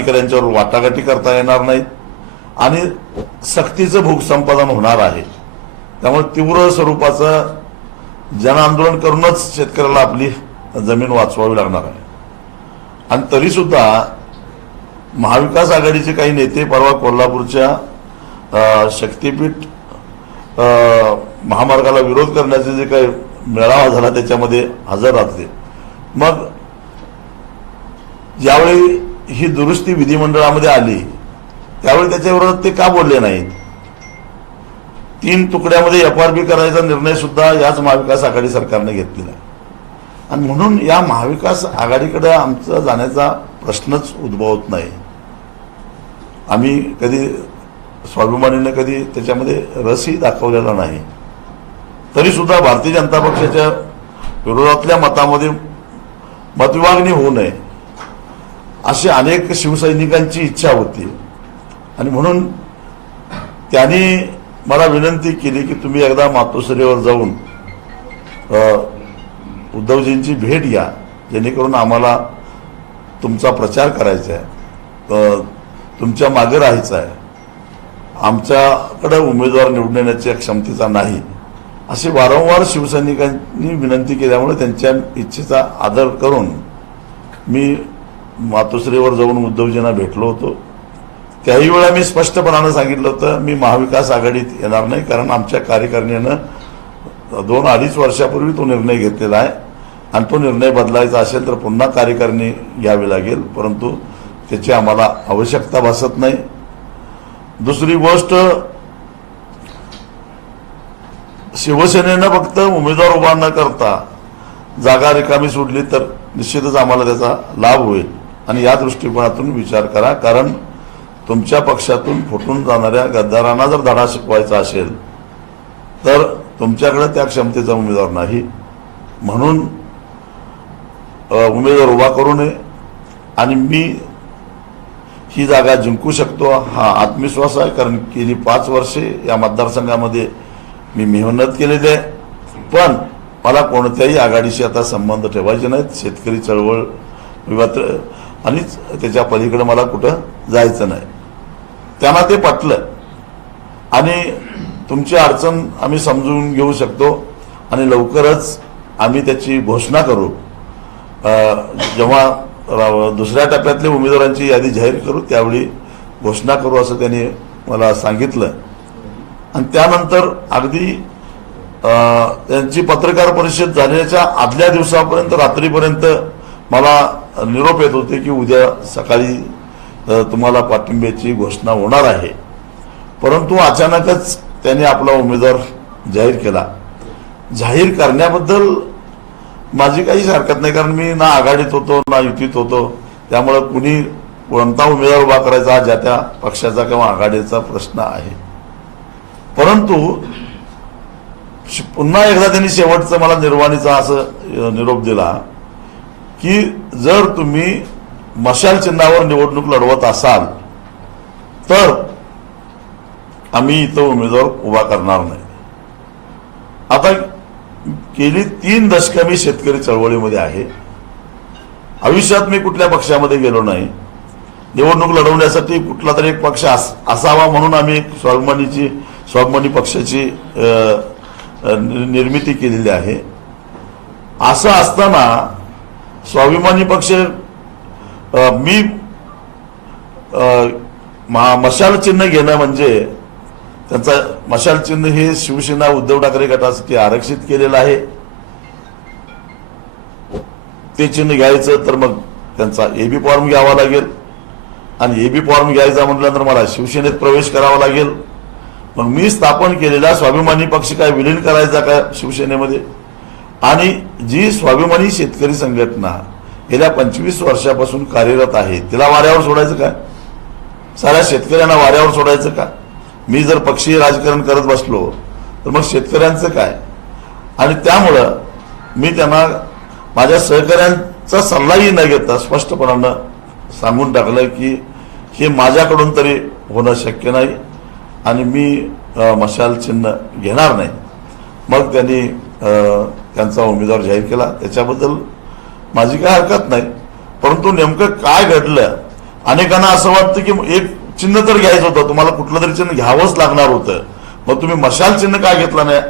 अधिकाऱ्यांच्यावर वाटाघाटी करता येणार नाहीत. आणि सक्तीचं भूकसंपादन होणार आहे. त्यामुळे तीव्र स्वरूपाचं जन आंदोलन करूनच शेतकऱ्याला आपली जमीन वाचवावी लागणार आहे. आणि तरी सुद्धा महाविकास आघाडीचे काही नेते परवा कोल्हापूरच्या शक्तीपीठ महामार्गाला विरोध करण्याचे जे काही मेळावा झाला त्याच्यामध्ये हजर राहते. मग ज्यावेळी ही दुरुस्ती विधिमंडळामध्ये आली त्यावेळी त्याच्या विरोधात ते का बोलले नाहीत? तीन तुकड्यामध्ये एफ आर पी करायचा निर्णय सुद्धा याच महाविकास आघाडी सरकारने घेतलेला आहे. आणि म्हणून या महाविकास आघाडीकडे आमचा जाण्याचा प्रश्नच उद्भवत नाही. आम्ही कधी स्वाभिमानीनं कधी त्याच्यामध्ये रसही दाखवलेला नाही. तरी सुद्धा भारतीय जनता पक्षाच्या विरोधातल्या मतामध्ये मतविभागणी होऊ नये. अशी अनेक शिवसैनिकांची इच्छा होती. आणि म्हणून त्यांनी मला विनंती केली की तुम्ही एकदा मातोश्रीवर जाऊन उद्धवजींची भेट घ्या जेणेकरून आम्हाला तुमचा प्रचार करायचा आहे. तुमच्या मागे राहायचं आहे. आमच्याकडे उमेदवार निवडून येण्याच्या क्षमतेचा नाही. अशी वारंवार शिवसैनिकांनी विनंती केल्यामुळे त्यांच्या इच्छेचा आदर करून मी मातोश्रीवर जाऊन उद्धवजींना भेटलो होतो. त्याही वेळा मी स्पष्टपणानं सांगितलं होतं मी महाविकास आघाडीत येणार नाही कारण आमच्या कार्यकारिणीनं दोन अडीच वर्षापूर्वी तो निर्णय घेतलेला आहे. आणि तो निर्णय बदलायचा असेल तर पुन्हा कार्यकारिणी घ्यावी लागेल परंतु त्याची आम्हाला आवश्यकता भासत नाही. दुसरी गोष्ट शिवसेनेनं फक्त उमेदवार उभा न करता जागा रिकामी सोडली तर निश्चितच आम्हाला त्याचा लाभ होईल. आणि या दृष्टिकोनातून विचार करा कारण तुमच्या पक्षातून फुटून जाणाऱ्या गद्दारांना जर धडा शिकवायचा असेल तर तुमच्याकडे त्या क्षमतेचा उमेदवार नाही. म्हणून उमेदवार उभा करू नये. आणि मी ही जागा जिंकू शकतो हा आत्मविश्वास आहे कारण गेली पाच वर्षे या मतदारसंघामध्ये मी मेहनत केलेली आहे. पण मला कोणत्याही आघाडीशी आता संबंध ठेवायचे नाहीत. शेतकरी चळवळ आणिच आणि त्याच्या पलीकडे मला कुठं जायचं नाही. त्यांना ते पटलं. आणि तुमची अडचण आम्ही समजून घेऊ शकतो आणि लवकरच आम्ही त्याची घोषणा करू. जेव्हा दुसऱ्या टप्प्यातल्या उमेदवारांची यादी जाहीर करू त्यावेळी घोषणा करू असं त्यांनी मला सांगितलं. आणि त्यानंतर अगदी त्यांची पत्रकार परिषद झाल्याच्या आदल्या दिवसापर्यंत रात्रीपर्यंत मला निरोप येत होते की उद्या सकाळी तुम्हाला पाठिंब्याची घोषणा होणार आहे. परंतु अचानकच त्यांनी आपला उमेदवार जाहीर केला. जाहीर करण्याबद्दल माझी काहीच हरकत नाही कारण मी ना आघाडीत होतो ना युतीत होतो. त्यामुळं कुणी कोणता उमेदवार उभा करायचा ज्या त्या पक्षाचा किंवा आघाडीचा प्रश्न आहे. परंतु श- पुन्हा एकदा त्यांनी शेवटचं मला निर्वाणीचा असं निरोप दिला. की जर तुम्ही मशाल चिन्हावर निवडणूक लढवत असाल तर आम्ही इथं उमेदवार उभा करणार नाही. आता गेली तीन दशकं मी शेतकरी चळवळीमध्ये आहे. आयुष्यात मी कुठल्या पक्षामध्ये गेलो नाही. निवडणूक लढवण्यासाठी कुठला तरी एक पक्ष अस- असावा म्हणून आम्ही एक स्वाभिमानीची स्वाभिमानी पक्षाची निर्मिती केलेली आहे. असं असताना स्वाभिमानी पक्ष मी मशाल चिन्ह घेणं म्हणजे त्यांचा मशाल चिन्ह हे शिवसेना उद्धव ठाकरे गटासाठी आरक्षित केलेलं आहे. ते चिन्ह घ्यायचं तर मग त्यांचा एबी फॉर्म घ्यावा लागेल. आणि एबी फॉर्म घ्यायचा म्हटल्यानंतर मला शिवसेनेत प्रवेश करावा लागेल. मग मी स्थापन केलेला स्वाभिमानी पक्ष काय विलीन करायचा का शिवसेनेमध्ये? आणि जी स्वाभिमानी शेतकरी संघटना गेल्या पंचवीस वर्षापासून कार्यरत आहे तिला वाऱ्यावर सोडायचं काय साऱ्या शेतकऱ्यांना वाऱ्यावर सोडायचं का? मी जर पक्षीय राजकारण करत बसलो तर मग शेतकऱ्यांचं काय? आणि त्यामुळं मी त्यांना माझ्या सहकाऱ्यांचा सल्लाही न घेता स्पष्टपणानं सांगून टाकलं की हे माझ्याकडून तरी होणं शक्य नाही आणि मी मशाल चिन्ह घेणार नाही. मग त्यांनी त्यांचा उमेदवार जाहीर केला. त्याच्याबद्दल माझी काय हरकत नाही. परंतु नेमकं काय घडलं? अनेकांना असं वाटतं की एक चिन्ह तर घ्यायचं होतं. तुम्हाला कुठलं तरी चिन्ह घ्यावंच लागणार होतं. मग तुम्ही मशाल चिन्ह का घेतला नाही?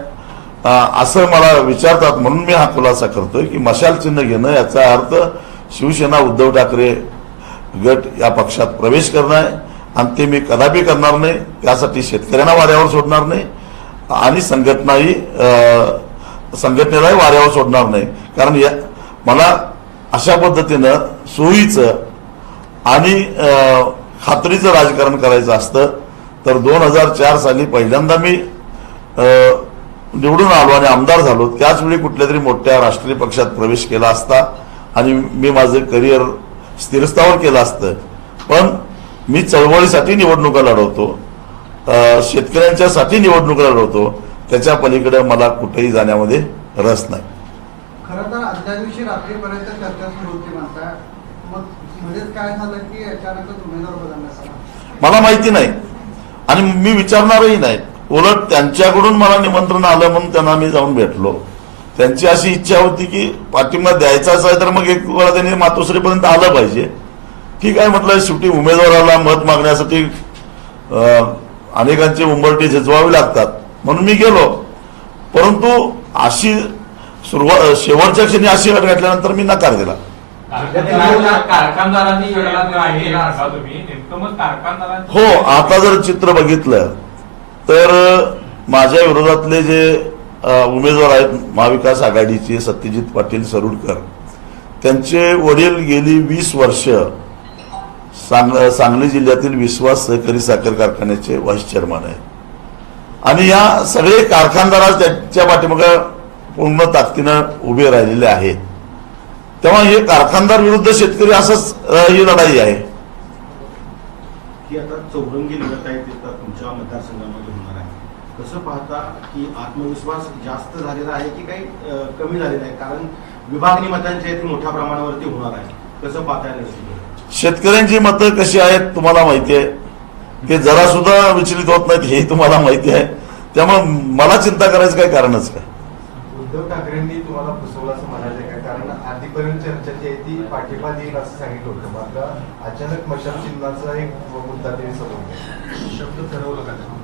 असं मला विचारतात. म्हणून मी हा खुलासा करतोय की मशाल चिन्ह घेणं याचा अर्थ शिवसेना उद्धव ठाकरे गट या पक्षात प्रवेश करणं आहे आणि ते मी कदापि करणार नाही. त्यासाठी शेतकऱ्यांना वाऱ्यावर सोडणार नाही. आणि संघटनाही संघटनेलाही वाऱ्यावर सोडणार नाही. कारण या मला अशा पद्धतीनं सोयीचं आणि खात्रीचं राजकारण करायचं असतं तर दोन हजार चार साली पहिल्यांदा मी निवडून आलो आणि आमदार झालो. त्याच वेळी कुठल्या तरी मोठ्या राष्ट्रीय पक्षात प्रवेश केला असता आणि मी माझं करिअर स्थिरस्थावर केलं असतं. पण मी चळवळीसाठी निवडणुका लढवतो. शेतकऱ्यांच्यासाठी निवडणुका लढवतो. त्याच्या पलीकडे मला कुठेही जाण्यामध्ये रस नाही. खरं तर आदल्या दिवशी रात्रीपर्यंत चर्चा सुरू होती मग काय झालं की अचानकच उमेदवार बदलण्यात मला माहिती नाही. आणि मी विचारणारही नाही. उलट त्यांच्याकडून मला निमंत्रण आलं म्हणून त्यांना मी जाऊन भेटलो. त्यांची अशी इच्छा होती की पाठिंबा द्यायचाच आहे तर मग एक वेळा त्यांनी मातोश्रीपर्यंत आलं पाहिजे. ठीक आहे म्हटलं शेवटी उमेदवाराला मत मागण्यासाठी अनेकांची उंबरटी झिजवावी लागतात. म्हणून मी गेलो. परंतु अशी सुरुवात शेवटच्या क्षणी अशी अट घातल्यानंतर मी नकार दिला. हो आता जर चित्र बघितलं तर माझ्या विरोधातले जे उमेदवार आहेत महाविकास आघाडीचे सत्यजित पाटील सरुडकर त्यांचे वडील गेली वीस वर्ष सांग सांगली जिल्ह्यातील विश्वास सहकारी साखर कारखान्याचे व्हाईस चेअरमन आहे आणि या सगळे कारखानदारा त्याच्या त्यांच्या पाठीमागे पूर्ण ताकदीनं उभे राहिलेले आहेत. तेव्हा हे कारखानदार विरुद्ध शेतकरी असंच ही लढाई आहे. की आता चौरंगी लढत आहे तुमच्या मतदारसंघामध्ये होणार आहे. कसं पाहता की आत्मविश्वास जास्त झालेला आहे की काही कमी झालेला आहे? कारण विभागणी मतांच्या आहे मोठ्या प्रमाणावरती होणार आहे. कसं पाहता येईल शेतकऱ्यांची मतं कशी आहेत तुम्हाला माहिती आहे. ते जरा सुद्धा विचलित होत नाहीत हे तुम्हाला माहिती आहे. त्यामुळे मला चिंता करायचं काय कारणच काय उद्धव ठाकरेंनी तुम्हाला फसवलं असं म्हणायचं काय कारण आधीपर्यंत चर्चा जी आहे ती पाठिंबा देईल असं सांगितलं होतं. मात्र अचानक मशाल चिन्हाचा एक मुद्दा त्यांनी समोर. शब्द ठरवलं का त्यांनी?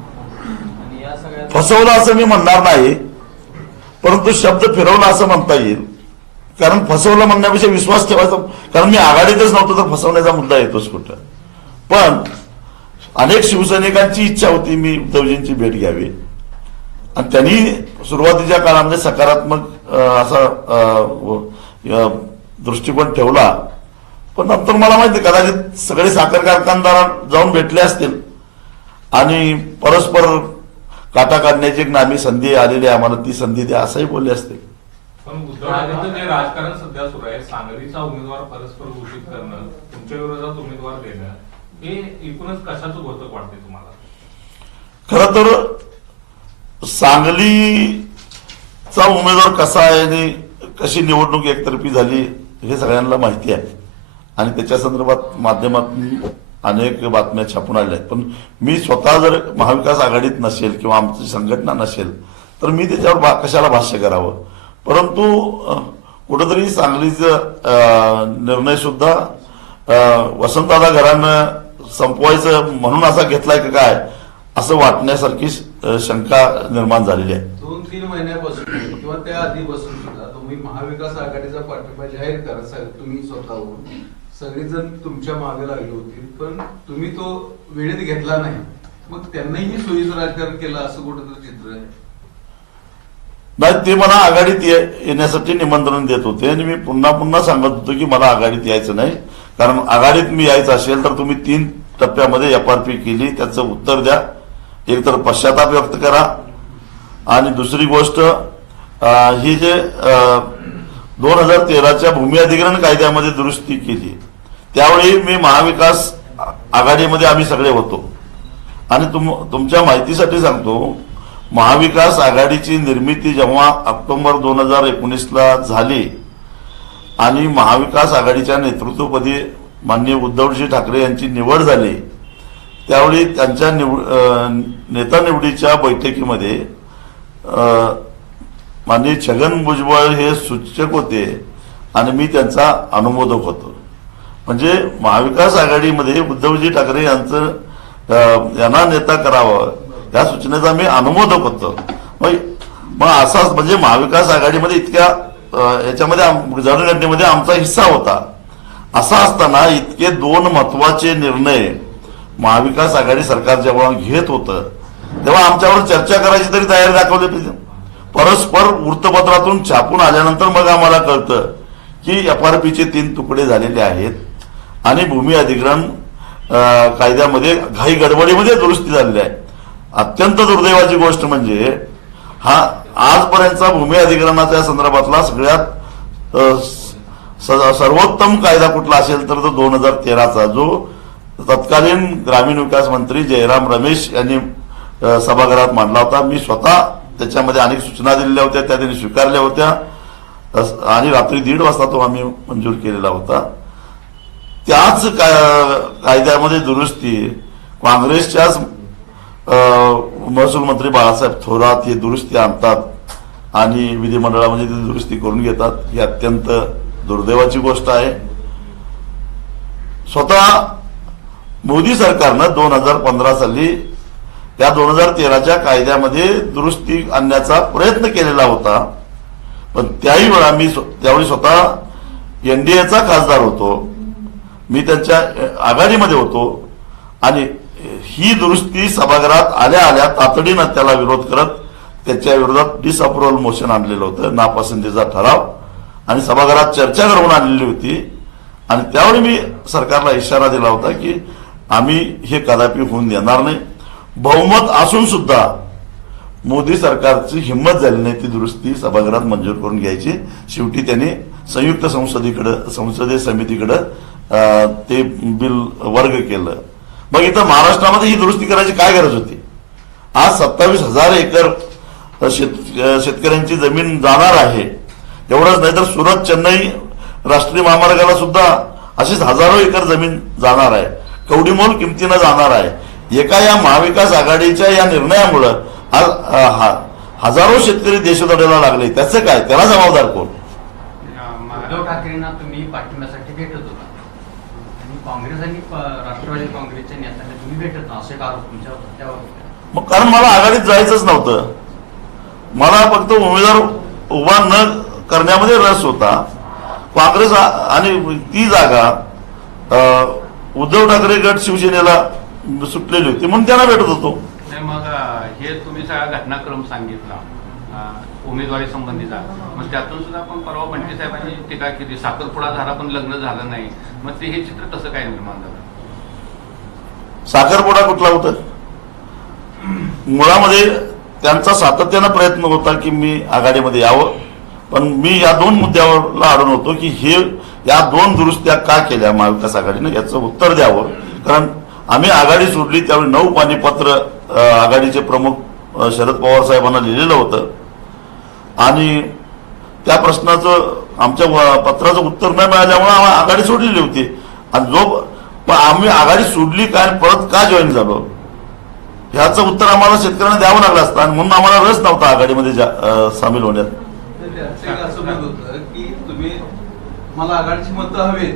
आणि या सगळ्या फसवलं असं मी म्हणणार नाही परंतु शब्द फिरवला असं म्हणता येईल. कारण फसवलं म्हणण्यापेक्षा विश्वास ठेवायचा कारण मी आघाडीतच नव्हतो तर फसवण्याचा मुद्दा येतोच कुठं? पण अनेक शिवसैनिकांची इच्छा होती मी उद्धवजींची भेट घ्यावी. आणि त्यांनी सुरुवातीच्या काळामध्ये सकारात्मक असा दृष्टिकोन ठेवला. पण नंतर मला माहिती आहे, कदाचित सगळे साखर कारखानदार जाऊन भेटले असतील. आणि परस्पर काटा काढण्याची एक नामी संधी आलेली आहे आम्हाला ती संधी द्या असंही बोलले असतील. पण उद्धव ठाकरेंचं जे राजकारण सध्या सुरू आहे सांगलीचा उमेदवार परस्पर घोषित करणं तुमच्या विरोधात उमेदवार देणं हे एकूणच कशाचं घोतक वाटते तुम्हाला? खर तर सांगलीचा उमेदवार कसा आहे आणि कशी निवडणूक एकतर्फी झाली हे सगळ्यांना माहिती आहे. आणि त्याच्या संदर्भात माध्यमातून अनेक बातम्या छापून आल्या आहेत. पण मी स्वतः जर महाविकास आघाडीत नसेल किंवा आमची संघटना नसेल तर मी त्याच्यावर कशाला भाष्य करावं? परंतु कुठंतरी सांगलीचं निर्णय सुद्धा वसंतदादा घरानं संपवायचं म्हणून असा घेतलाय का काय असं वाटण्यासारखी शंका निर्माण झालेली आहे. दोन तीन महिन्यापासून किंवा त्या आधीपासून सुद्धा तुम्ही महाविकास आघाडीचा पाठिंबा जाहीर करा तुम्ही स्वतःहून. सगळेजण तुमच्या मागे लागले होते पण तुम्ही तो वेळेत घेतला नाही. मग त्यांनाही सोयीचं राजकारण केलं असं कुठंतरी चित्र आहे? नाही ते मला आघाडीत ये- येण्यासाठी निमंत्रण देत होते. आणि मी पुन्हा पुन्हा सांगत होतो की मला आघाडीत यायचं नाही. कारण आघाडीत मी यायचं असेल तर तुम्ही तीन टप्प्यामध्ये एफ आर पी केली. त्याचं उत्तर द्या. एकतर पश्चाताप व्यक्त करा. आणि दुसरी गोष्ट ही जे दोन हजार तेराच्या भूमी अधिग्रहण कायद्यामध्ये दुरुस्ती केली. त्यावेळी मी महाविकास आघाडीमध्ये आम्ही सगळे होतो. आणि तुम तुमच्या माहितीसाठी सांगतो महाविकास आघाडीची निर्मिती जेव्हा ऑक्टोबर दोन हजार एकोणीसला झाली आणि महाविकास आघाडीच्या नेतृत्वपदी माननीय उद्धवजी ठाकरे यांची निवड झाली त्यावेळी त्यांच्या निवड नेता निवडीच्या बैठकीमध्ये माननीय छगन भुजबळ हे सूचक होते आणि मी त्यांचा अनुमोदक होतो. म्हणजे महाविकास आघाडीमध्ये उद्धवजी ठाकरे यांचं यांना नेता करावं या सूचनेचा मी अनुमोदक होतो मग मग म्हणजे महाविकास आघाडीमध्ये इतक्या याच्यामध्ये आम- जनगणनेमध्ये आमचा हिस्सा होता. असा असताना इतके दोन महत्त्वाचे निर्णय महाविकास आघाडी सरकार जेव्हा घेत होतं तेव्हा आमच्यावर चर्चा करायची तरी तयारी दाखवली पाहिजे. परस्पर वृत्तपत्रातून छापून आल्यानंतर मग आम्हाला कळतं की एफ आर पीचे तीन तुकडे झालेले आहेत आणि भूमी अधिग्रहण कायद्यामध्ये घाई गडबडीमध्ये दुरुस्ती झालेली आहे. अत्यंत दुर्दैवाची गोष्ट म्हणजे हा आजपर्यंतचा भूमी अधिग्रहणाच्या संदर्भातला सगळ्यात स- सर्वोत्तम कायदा कुठला असेल तर तो दोन हजार तेराचा जो तत्कालीन ग्रामीण विकास मंत्री जयराम रमेश यांनी सभागृहात मांडला होता. मी स्वतः त्याच्यामध्ये अनेक सूचना दिलेल्या होत्या त्या त्यांनी स्वीकारल्या होत्या. आणि रात्री दीड वाजता तो आम्ही मंजूर केलेला होता. त्याच कायद्यामध्ये दुरुस्ती काँग्रेसच्याच महसूल मंत्री बाळासाहेब थोरात हे दुरुस्ती आणतात आणि विधिमंडळामध्ये ती दुरुस्ती करून घेतात. ही अत्यंत दुर्दैवाची गोष्ट आहे. स्वतः मोदी सरकारनं दोन हजार पंधरा साली त्या दोन हजार तेराच्या कायद्यामध्ये दुरुस्ती आणण्याचा प्रयत्न केलेला होता. पण त्याही वेळा मी त्यावेळी स्वतः एनडीएचा खासदार होतो. मी त्यांच्या आघाडीमध्ये होतो. आणि ही दुरुस्ती सभागृहात आल्या आल्या तातडीनं त्याला विरोध करत त्याच्या विरोधात डिसअप्रुव्हल मोशन आणलेलं होतं. नापसंतीचा ठराव. आणि सभागृहात चर्चा घडवून आणलेली होती. आणि त्यावेळी मी सरकारला इशारा दिला होता की आम्ही हे कदापि होऊन देणार नाही. बहुमत असून सुद्धा मोदी सरकारची हिंमत झाली नाही. ती दुरुस्ती सभागृहात मंजूर करून घ्यायची. शेवटी त्यांनी संयुक्त संसदेकडं संसदीय समितीकडं ते बिल वर्ग केलं. मग इथं महाराष्ट्रामध्ये ही दुरुस्ती करायची काय गरज होती? आज सत्तावीस हजार एकर शेत शेतकऱ्यांची जमीन जाणार आहे. एवढंच नाही तर सुरत चेन्नई राष्ट्रीय महामार्गाला सुद्धा अशीच हजारो एकर जमीन जाणार आहे. कवडीमोल किमतीनं जाणार आहे. एका या महाविकास आघाडीच्या या निर्णयामुळं आज हा- हजारो शेतकरी देशदडेला लागले. त्याचं काय? त्याला जबाबदार कोण? उद्धव ठाकरेंना तुम्ही पाठिंब्यासाठी भेटत होता. आणि काँग्रेस आणि प- राष्ट्रवादी काँग्रेसच्या नेत्यांना तुम्ही भेटत नाही असे एक आरोप तुमच्या त्यावर होते. मग कारण मला आघाडीत जायचंच नव्हतं. मला फक्त उमेदवार उभा न करण्यामध्ये रस होता. काँग्रेस आणि ती जागा अ, उद्धव ठाकरे गट शिवसेनेला सुटलेली होती म्हणून त्यांना भेटत होतो. नाही मग हे तुम्ही सगळा घटनाक्रम सांगितला. उमेदवारी संबंधीचा मग त्यातून सुद्धा आपण परवा बंटी साहेबांनी टीका केली. साखरपुडा झाला पण लग्न झालं नाही. मग ते हे चित्र कसं काय निर्माण झालं? साखरपुडा कुठला होता? मुळामध्ये त्यांचा सातत्यानं प्रयत्न होता की मी आघाडीमध्ये यावं. पण मी या दोन मुद्द्यावरला आढळून होतो की हे या दोन दुरुस्त्या का केल्या महाविकास आघाडीनं? याचं उत्तर द्यावं. कारण आम्ही आघाडी सोडली त्यावेळी नऊ पाणीपत्र आघाडीचे प्रमुख शरद पवार साहेबांना लिहिलेलं होतं. आणि त्या प्रश्नाचं आमच्या व- पत्राचं उत्तर न मिळाल्यामुळे आम्ही आघाडी सोडलेली होती. आणि जो पण आम्ही आघाडी सोडली काय आणि परत का जॉईन झालो? ह्याचं उत्तर आम्हाला शेतकऱ्यांना द्यावं लागलं असतं आणि म्हणून आम्हाला रस नव्हता आघाडीमध्ये सामील होण्यात. तर त्यांचं एक असं मत होतं की तुम्ही मला आघाडीची मतं हवी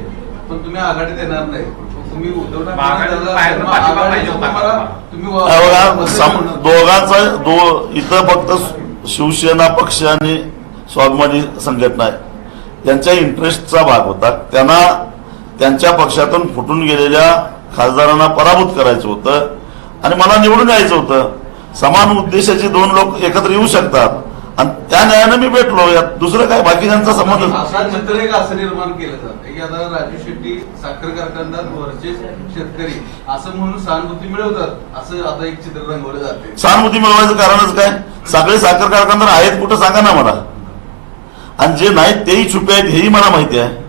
पण तुम्ही आघाडीत येणार नाही. तुम्ही उद्धव ठाकरे आघाडीत दादा बाहेर शर्मा पाठिंबा आघाडीचं पाहिजे होता. तुम्हाला- का? तुम्ही बघा, मतं सम- मिळवणार. दोघांचा दो इथं फक्त शिवसेना पक्ष आणि स्वाभिमानी संघटना आहे. यांच्या इंटरेस्टचा भाग होता. त्यांना त्यांच्या पक्षातून फुटून गेलेल्या खासदारांना पराभूत करायचं होतं आणि मला निवडून यायचं होतं. समान उद्देशाचे दोन लोक एकत्र येऊ शकतात. आणि त्या न्यायानं मी भेटलो. यात दुसरं काय? बाकीच्यांचा संबंध असा चित्र एक असं निर्माण केलं जातं? राजू शेट्टी साखर कारखानदार वरचे शेतकरी असं म्हणून सहानुभूती मिळवतात. असं आता एक चित्र रंगवलं जाते. सहानुभूती मिळवायचं कारणच काय? सगळे साखर कारखानदार आहेत कुठं सांगा ना मला. आणि जे नाहीत तेही छुपे आहेत हेही मला माहिती आहे.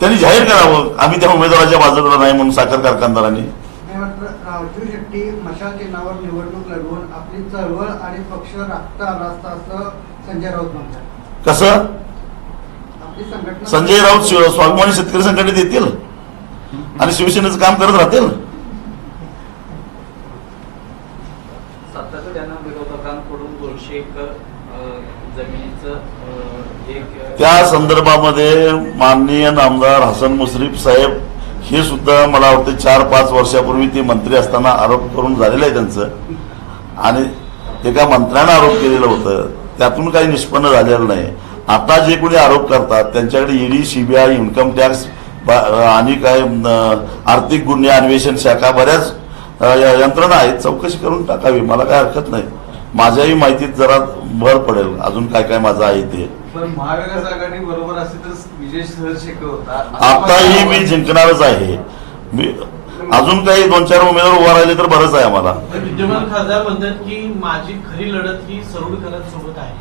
त्यांनी जाहीर करावं आम्ही त्या उमेदवाराच्या बाजूला नाही म्हणून साखर कारखानदारांनी. नाही मात्र राजू शेट्टी मशाल चिन्हावर निवडणूक लढवून आपली चळवळ आणि पक्ष राखता आला असता असं संजय राऊत म्हणतात. कसं? संजय राऊत स्वाभिमानी शेतकरी संघटनेत येतील? आणि शिवसेनेचं काम करत राहतील? त्या संदर्भामध्ये माननीय आमदार हसन मुश्रीफ साहेब हे सुद्धा मला वाटतं चार पाच वर्षापूर्वी ते मंत्री असताना आरोप करून झालेलं आहे त्यांचं. आणि एका मंत्र्यानं आरोप केलेलं होतं. त्यातून काही निष्पन्न झालेलं नाही. आता जे कोणी आरोप करतात त्यांच्याकडे ईडी सीबीआय इन्कम टॅक्स आणि काय आर्थिक गुन्हे अन्वेषण शाखा बऱ्याच यंत्रणा आहेत चौकशी करून टाकावी. मला काय हरकत नाही. माझ्याही माहितीत जरा भर पडेल. अजून काय काय माझं आहे ते. आताही मी मला- जिंकणारच आहे. मी अजून काही दोन चार उमेदवार उभा राहिले तर बरंच आहे आम्हाला. विद्यमान खासदार म्हणतात की माझी खरी लढत ही सोबत आहे.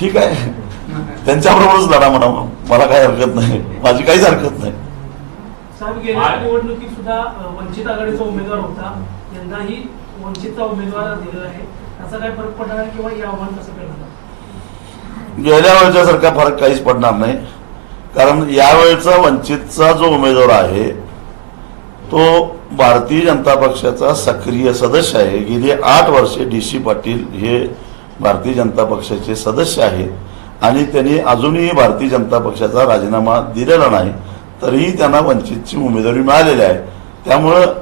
ठीक आहे. त्यांच्याबरोबरच लढा म्हणा. मला काही हरकत नाही. माझी काहीच हरकत नाही. साहेब गेल्या निवडणुकीत सुद्धा वंचित आघाडीचा उमेदवार होता. यंदाही वंचितचा उमेदवार दिलेला आहे. काय फरक पडणार किंवा हे आव्हान कसं करणार गेल्या वेळच्या सारखा फरक काहीच पडणार नाही. कारण यावेळचा वंचितचा जो उमेदवार आहे तो भारतीय जनता पक्षाचा सक्रिय सदस्य आहे. गेली आठ वर्षे डी सी पाटील हे भारतीय जनता पक्षाचे सदस्य आहेत. आणि त्यांनी अजूनही भारतीय जनता पक्षाचा राजीनामा दिलेला नाही. तरीही त्यांना वंचितची उमेदवारी मिळालेली आहे. त्यामुळं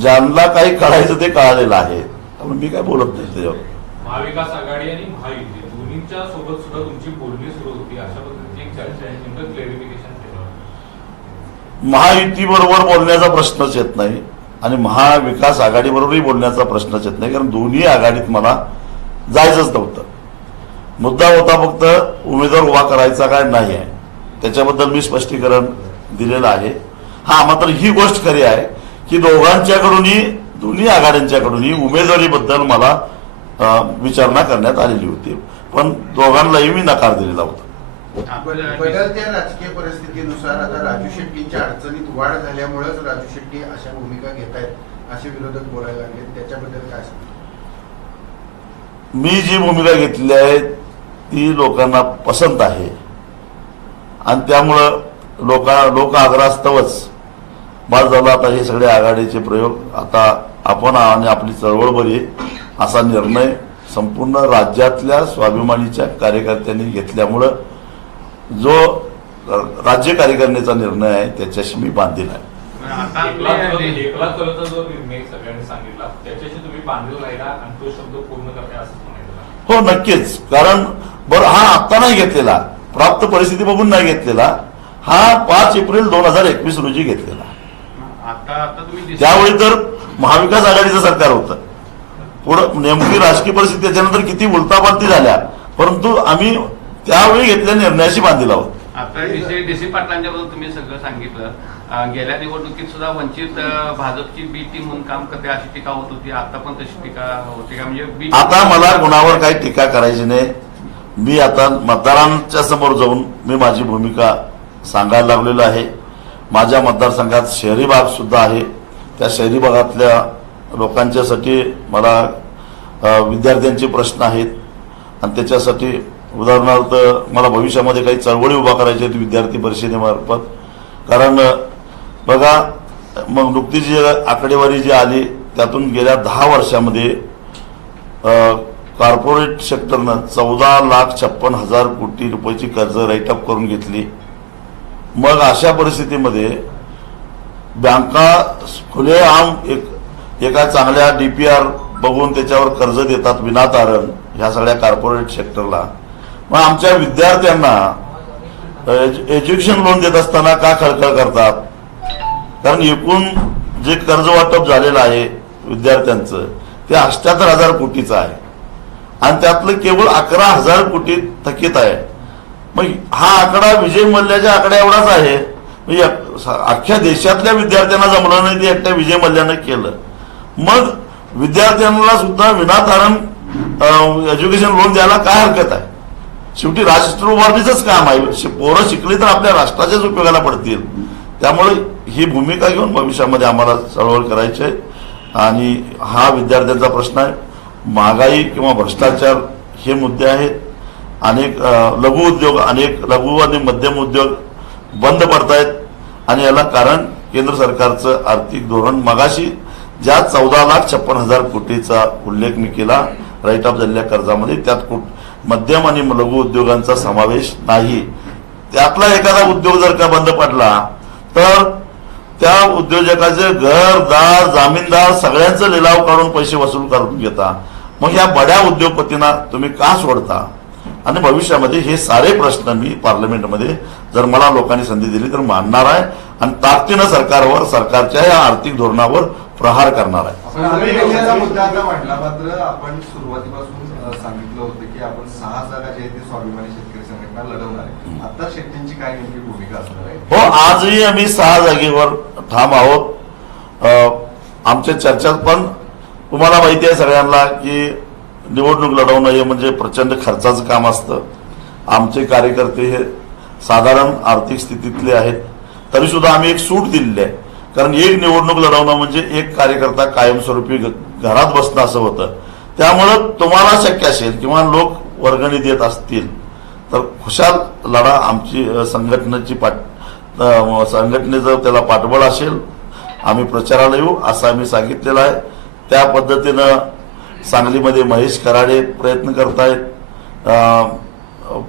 ज्यांना काही कळायचं ते कळालेलं आहे. त्यामुळे मी काय बोलत नाही त्याच्यावर? महाविकास आघाडी आणि महायुती दोन्हीच्या सोबत सुद्धा तुमची बोलणी सुरू होती. अशा पद्धतीची एक चर्चा आहे नेमकं क्लेरिफिकेशन केलं. महायुती बरोबर बोलण्याचा प्रश्नच येत नाही आणि महाविकास आघाडी बरोबरही बोलण्याचा प्रश्नच येत नाही कारण दोन्ही आघाडीत मला जायचंच नव्हतं. मुद्दा होता फक्त उमेदवार उभा करायचा काय नाही आहे. त्याच्याबद्दल मी स्पष्टीकरण दिलेलं आहे. हा मात्र ही गोष्ट खरी आहे की दोघांच्याकडूनही दोन्ही आघाड्यांच्याकडूनही उमेदवारीबद्दल मला विचारणा करण्यात आलेली होती. पण दोघांनाही मी नकार दिलेला होता. बदलत्या राजकीय परिस्थितीनुसार आता राजू शेट्टींच्या अडचणीत वाढ झाल्यामुळेच राजू शेट्टी अशा भूमिका घेत आहेत असे विरोधक बोलायला लागले त्याच्याबद्दल काय सांगता? मी जी भूमिका घेतली आहे ती लोकांना पसंत आहे. आणि त्यामुळं लोका लोक आग्रहास्तवच बाद झालं आता हे सगळे आघाडीचे प्रयोग. आता आपण आणि आपली चळवळ बरी असा निर्णय संपूर्ण राज्यातल्या स्वाभिमानीच्या कार्यकर्त्यांनी घेतल्यामुळं जो राज्य कार्यकारिणीचा निर्णय आहे त्याच्याशी मी बांधील आहे. आता एकला आपले- एकला कलचा जो निर्णय सगळ्यांनी सांगितला त्याच्याशी तुम्ही बांधील राहिला आणि तो शब्द पूर्ण करता असं म्हणायचं हो नक्कीच. कारण बरं हा आत्ता नाही घेतलेला. प्राप्त परिस्थिती बघून नाही घेतलेला. हा पाच एप्रिल दोन हजार एकवीस रोजी घेतलेला. आता आता त्यावेळी तर महाविकास आघाडीचं सरकार होतं. पुढं नेमकी राजकीय परिस्थिती त्याच्यानंतर किती उलतापालती झाल्या परंतु आम्ही त्यावेळी घेतलेल्या निर्णयाशी बांधील आहोत. आता डीसी पाटलांच्या बद्दल तुम्ही सगळं सांगितलं. गेल्या निवडणुकीत सुद्धा वंचित भाजपची बी टीम म्हणून काम करते अशी टीका होत होती. आता पण तशी टीका होती का? म्हणजे आता मला कुणावर काही टीका करायची नाही. मी आता मतदारांच्या समोर जाऊन मी माझी भूमिका सांगायला लागलेलो आहे. माझ्या मतदारसंघात शहरी भाग सुद्धा आहे. त्या शहरी भागातल्या लोकांच्यासाठी मला विद्यार्थ्यांचे प्रश्न आहेत. आणि त्याच्यासाठी उदाहरणार्थ मला भविष्यामध्ये काही चळवळी उभा करायची आहेत विद्यार्थी परिषदेमार्फत. कारण बघा मग नुकतीच जी आकडेवारी जी आली त्यातून गेल्या दहा वर्षामध्ये कॉर्पोरेट सेक्टरनं चौदा लाख छप्पन हजार कोटी रुपयाची कर्ज राईटअप करून घेतली. मग अशा परिस्थितीमध्ये बँका खुलेआम एक एका चांगल्या डीपीआर बघून त्याच्यावर कर्ज देतात विनातारण ह्या सगळ्या कॉर्पोरेट सेक्टरला मग आमच्या विद्यार्थ्यांना एज्युकेशन लोन देत असताना का खळखळ करतात? कारण एकूण जे कर्ज वाटप झालेलं आहे विद्यार्थ्यांचं ते अष्ट्याहत्तर हजार कोटीचं आहे. आणि त्यातलं केवळ अकरा हजार कोटी थकीत आहे. मग हा आकडा विजय मल्ल्याच्या आकड्या एवढाच आहे म्हणजे अख्ख्या देशातल्या विद्यार्थ्यांना जमलं नाही ते एकट्या विजय मल्ल्यानं केलं. मग विद्यार्थ्यांना सुद्धा विनातारण एज्युकेशन लोन द्यायला काय हरकत आहे? शेवटी राष्ट्र उभारणीचंच काम आहे. पोरं शिकली तर आपल्या राष्ट्राच्याच उपयोगाला पडतील. त्यामुळे ही भूमिका घेऊन भविष्यामध्ये आम्हाला चळवळ करायची आहे. आणि हा विद्यार्थ्यांचा प्रश्न आहे. महागाई किंवा भ्रष्टाचार हे मुद्दे आहेत. अनेक लघु उद्योग अनेक लघु आणि मध्यम उद्योग बंद पडतायत. आणि याला कारण केंद्र सरकारचं आर्थिक धोरण मगाशी ज्या चौदा लाख छप्पन हजार कोटीचा उल्लेख मी केला राईट ऑफ झालेल्या कर्जामध्ये त्यात कुठ मध्यम आणि लघु उद्योगांचा समावेश नाही. त्यातला एखादा उद्योग जर का बंद पडला तर त्या उद्योजकाचे घरदार जामीनदार सगळ्यांचं लिलाव काढून पैसे वसूल करून घेता. मग या बड्या उद्योगपतींना तुम्ही का सोडता? आणि भविष्यामध्ये हे सारे प्रश्न मी पार्लमेंटमध्ये जर मला लोकांनी संधी दिली तर मांडणार आहे आणि ताकदीनं सरकारवर सरकारच्या या आर्थिक धोरणावर प्रहार करणार आहे. आपण अमेरिकेचा मुद्दा आता मांडला मात्र आपण सुरुवातीपासून सांगितलं होतं की आपण सहा जागा जे ते स्वाभिमानी शेतकरी संघटना लढवणार आहे. आता शेट्टींची काय नेमकी भूमिका असणार आहे? हो आजही आम्ही सहा जागेवर ठाम आहोत. अ, आमच्या चर्चेत पण तुम्हाला माहिती आहे सगळ्यांना की निवडणूक लढवणं हे म्हणजे प्रचंड खर्चाचं काम असतं. आमचे कार्यकर्ते हे साधारण आर्थिक स्थितीतले आहेत. तरी सुद्धा आम्ही एक सूट दिलेली आहे. कारण एक निवडणूक लढवणं म्हणजे एक कार्यकर्ता कायमस्वरूपी घ- घरात बसणं असं होतं. त्यामुळं तुम्हाला शक्य असेल किंवा लोक वर्गणी देत असतील तर खुशाल लढा आमची संघटनेची पाठ संघटनेचं त्याला पाठबळ असेल. आम्ही प्रचाराला येऊ असं आम्ही सांगितलेलं आहे. त्या पद्धतीनं सांगलीमध्ये महेश कराडे प्रयत्न करतायत.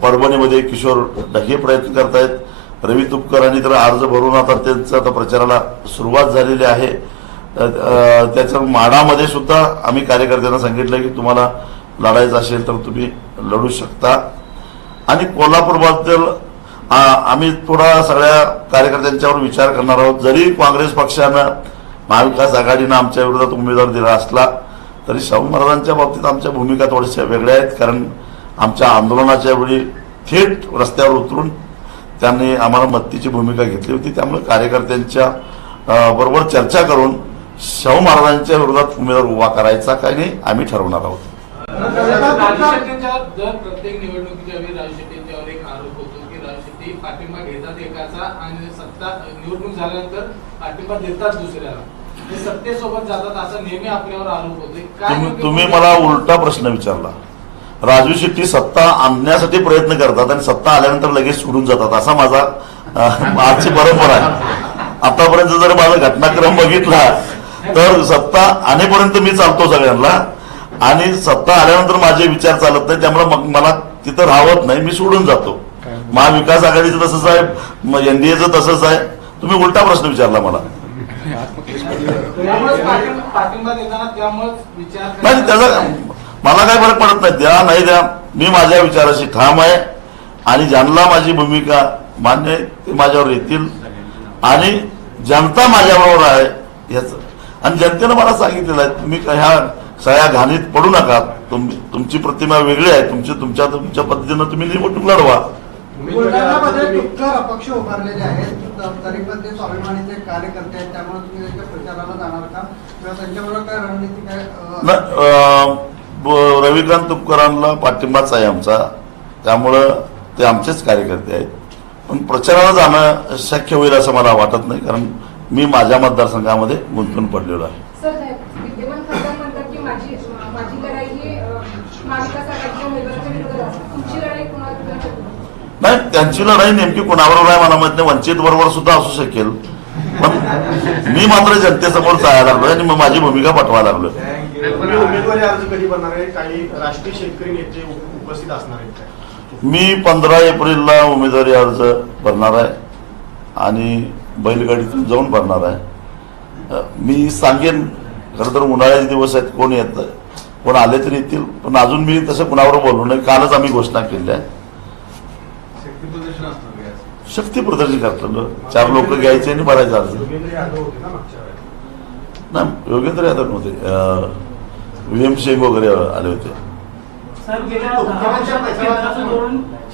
परभणीमध्ये किशोर ढगे प्रयत्न करतायत. रवी तुपकरांनी तर अर्ज भरून आता त्यांचं आता प्रचाराला सुरुवात झालेली आहे. त्याच्या माडामध्ये सुद्धा आम्ही कार्यकर्त्यांना सांगितलं की तुम्हाला लढायचं असेल तर तुम्ही लढू शकता. आणि कोल्हापूरबद्दल आम्ही थोडा सगळ्या कार्यकर्त्यांच्यावर विचार करणार आहोत. जरी काँग्रेस पक्षानं महाविकास आघाडीनं आमच्या विरोधात उमेदवार दिला असला तरी शाहू महाराजांच्या बाबतीत आमच्या भूमिका थोड्याशा वेगळ्या आहेत कारण आमच्या आंदोलनाच्या वेळी थेट रस्त्यावर उतरून त्यांनी आम्हाला मत्तीची भूमिका घेतली होती. त्यामुळे कार्यकर्त्यांच्या बरोबर चर्चा करून शाहू महाराजांच्या विरोधात उमेदवार उभा करायचा काही नाही आम्ही ठरवणार आहोत. प्रत्येक निवडणुकीच्या वेळी राजू एक आरोप होतो की राजू पाठिंबा घेतात एकाचा आणि सत्ता निवडणूक झाल्यानंतर पाठिंबा देतात दुसऱ्याला. ते सत्तेसोबत जातात असा नेहमी आपल्यावर आरोप होते काय तुम्ही मला उलटा प्रश्न विचारला. राजू शेट्टी सत्ता आणण्यासाठी प्रयत्न करतात आणि सत्ता आल्यानंतर लगेच सोडून जातात. असा माझा आजची परंपरा आहे. आतापर्यंत जर माझा घटनाक्रम बघितला तर सत्ता आणेपर्यंत मी चालतो सगळ्यांना. आणि सत्ता आल्यानंतर माझे विचार चालत नाही त्यामुळे मग मला तिथं राहत नाही मी सोडून जातो. महाविकास आघाडीचं तसंच आहे एनडीएचं तसंच आहे. तुम्ही उलटा प्रश्न विचारला मला. नाही त्याचा मला काय फरक पडत नाही. द्या नाही द्या. मी माझ्या विचाराशी ठाम आहे. आणि ज्यांना माझी भूमिका मान्य आहे ते माझ्यावर येतील. आणि जनता माझ्याबरोबर आहे याच आणि जनतेनं मला सांगितलेलं आहे तुम्ही का ह्या सगळ्या घाणीत पडू नका. तुम तुमची प्रतिमा वेगळी आहे. तुमची तुमच्या तुमच्या पद्धतीनं तुम्ही निवडणूक लढवा. बुलढाणामध्ये तुपकर अपक्ष उभारलेले आहेत. तरी पण ते स्वाभिमानीचे कार्यकर्ते आहेत त्यामुळे तुम्ही त्यांच्या प्रचाराला जाणार का? किंवा त्यांच्याबरोबर काय रणनीती काय रविकांत तुपकरांना पाठिंबाच आहे आमचा. त्यामुळं ते आमचेच कार्यकर्ते आहेत. पण प्रचाराला जाणं शक्य होईल असं मला वाटत नाही कारण मी माझ्या मतदारसंघामध्ये गुंतून पडलेलो आहे सर विद्यमान खासदार म्हणतात की माझी माझी लढाई ही अ, महाविकास आघाडीच्या उमेदवाराच्या विरोधात असते तुमची लढाई कोणाविरोधात आहे? नाही त्यांची लढाई नेमकी कोणाबरोबर आहे मला माहीत नाही. वंचित बरोबर सुद्धा असू शकेल. पण मी मात्र जनतेसमोर जायला लागलोय आणि मग माझी भूमिका पटवायला लागलोय. तुम्ही उमेदवारी अर्ज कधी भरणार आहे? काही राष्ट्रीय शेतकरी नेते उप- उपस्थित असणार आहेत काय? मी पंधरा एप्रिलला उमेदवारी अर्ज भरणार आहे आणि बैलगाडीतून जाऊन भरणार आहे. मी सांगेन खरं तर उन्हाळ्याचे दिवस आहेत कोण येत कोण आले तरी येतील पण अजून मी तसं कुणावर बोललो नाही कालच आम्ही घोषणा केली आहे शक्ती प्रदर्शन असणार का याचं? शक्ती प्रदर्शन करतो चार लोक घ्यायचे आणि भरायचं अर्ज ना नाही योगेंद्र यादव नव्हते. व्ही एम सिंग वगैरे आले होते.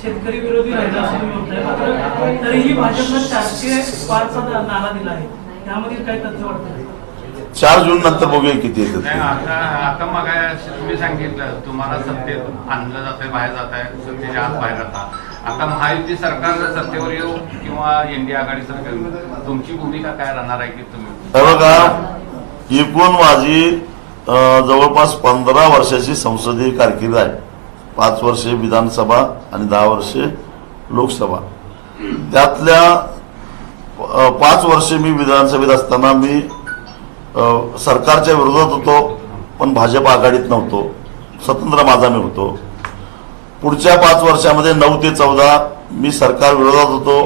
शेतकरी विरोधी राहिलं असं तरीही भाजपनं चारशे पाचचा नारा दिला आहे. त्यामध्ये काय तथ्य वाटतं? चार जून नंतर बघूया किती नाही येतात आता आता मग तुम्ही सांगितलं तुम्हाला सत्तेत आणलं जातंय बाहेर जात आहे सत्तेच्या आत बाहेर जाता. आता महायुती सरकार सत्तेवर येऊ किंवा एनडीए आघाडी सरकार येऊ? तुमची भूमिका काय राहणार आहे की तुम्ही? बघा एकूण माझी जवळपास पंधरा वर्षाची संसदीय कारकीर्द आहे. पाच वर्षे विधानसभा आणि दहा वर्षे लोकसभा. त्यातल्या पाच वर्षे मी विधानसभेत असताना मी सरकारच्या विरोधात होतो पण भाजप आघाडीत नव्हतो. स्वतंत्र माझा मी होतो. पुढच्या पाच वर्षामध्ये नऊ ते चौदा मी सरकार विरोधात होतो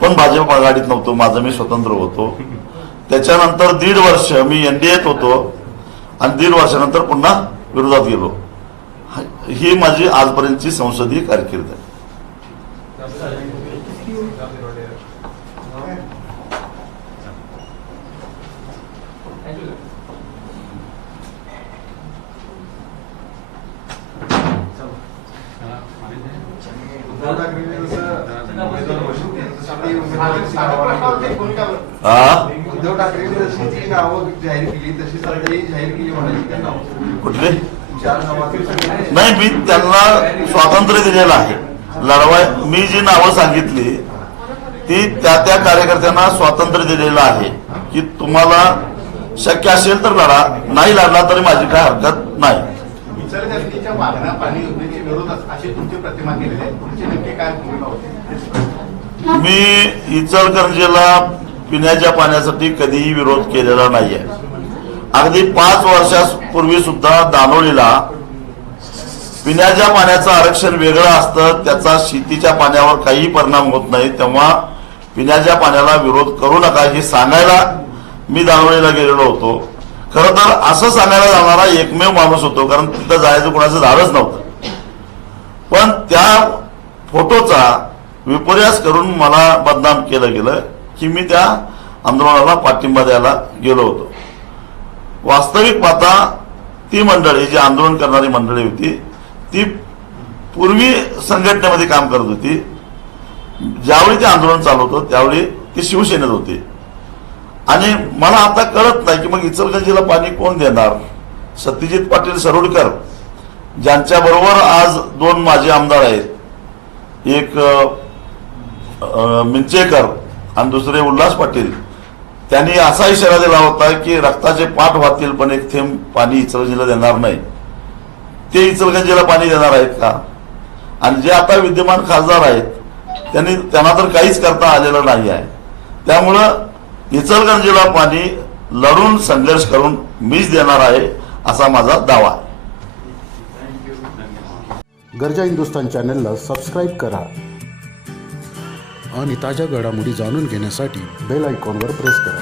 पण भाजप आघाडीत नव्हतो. माझं मी स्वतंत्र होतो. त्याच्यानंतर दीड वर्ष मी एनडीएत होतो आणि दीड वर्षानंतर पुन्हा विरोधात गेलो. ही माझी आजपर्यंतची संसदीय कारकीर्द आहे उद्धव ठाकरेंनी जसं उमेदवार घोषित केलं, तसं ते उमेदवार हा उद्धव ठाकरेंनी जशी ती नावं जाहीर केली तशी सध्याही जाहीर केली म्हणायची त्या नावं कुठले चार नावातील सगळे नाही मी त्यांना स्वातंत्र्य दिलेलं आहे. लढवाय मी जी नावं सांगितली ती त्या त्या कार्यकर्त्यांना स्वातंत्र्य दिलेलं आहे. की तुम्हाला शक्य असेल तर लढा नाही लढला तरी माझी काय हरकत नाही. मी इचलकरंजीला पिण्याच्या पाण्यासाठी कधीही विरोध केलेला नाहीये. अगदी पाच वर्षापूर्वी सुद्धा दानोलीला पिण्याच्या पाण्याचं आरक्षण वेगळं असतं त्याचा शेतीच्या पाण्यावर काही परिणाम होत नाही तेव्हा पिण्याच्या पाण्याला विरोध करू नका हे सांगायला मी दानवळीला गेलेलो होतो. खरं तर असं सांगायला जाणारा एकमेव माणूस होतो कारण तिथं जायचं कोणाचं झाडच नव्हतं. पण त्या फोटोचा विपर्यास करून मला बदनाम केलं गेलं की मी त्या आंदोलनाला पाठिंबा द्यायला गेलो होतो. वास्तविक पाहता ती मंडळी जी आंदोलन करणारी मंडळी होती ती पूर्वी संघटनेमध्ये काम करत होती. ज्यावेळी ते आंदोलन चालू होतं त्यावेळी ती शिवसेनेत होती. आणि मला आता कळत नाही की मग इचलकरंजीला पाणी कोण देणार? सत्यजित पाटील सरोडकर ज्यांच्याबरोबर आज दोन माजी आमदार आहेत. एक मिंचेकर आणि दुसरे उल्हास पाटील. त्यांनी असा इशारा दिला होता की रक्ताचे पाठ वाहतील पण एक थेंब पाणी इचलकरंजीला देणार नाही. ते इचलगंजीला पाणी देणार आहेत का? आणि जे आता विद्यमान खासदार आहेत त्यांनी त्यांना तर काहीच करता आलेलं नाही आहे. त्यामुळं इचलगंजीला पाणी लढून संघर्ष करून मीच देणार आहे असा माझा दावा आहे. गरजा हिंदुस्तान चॅनलला सबस्क्राईब करा आणि ताज्या घडामोडी जाणून घेण्यासाठी बेल आयकॉनवर प्रेस करा.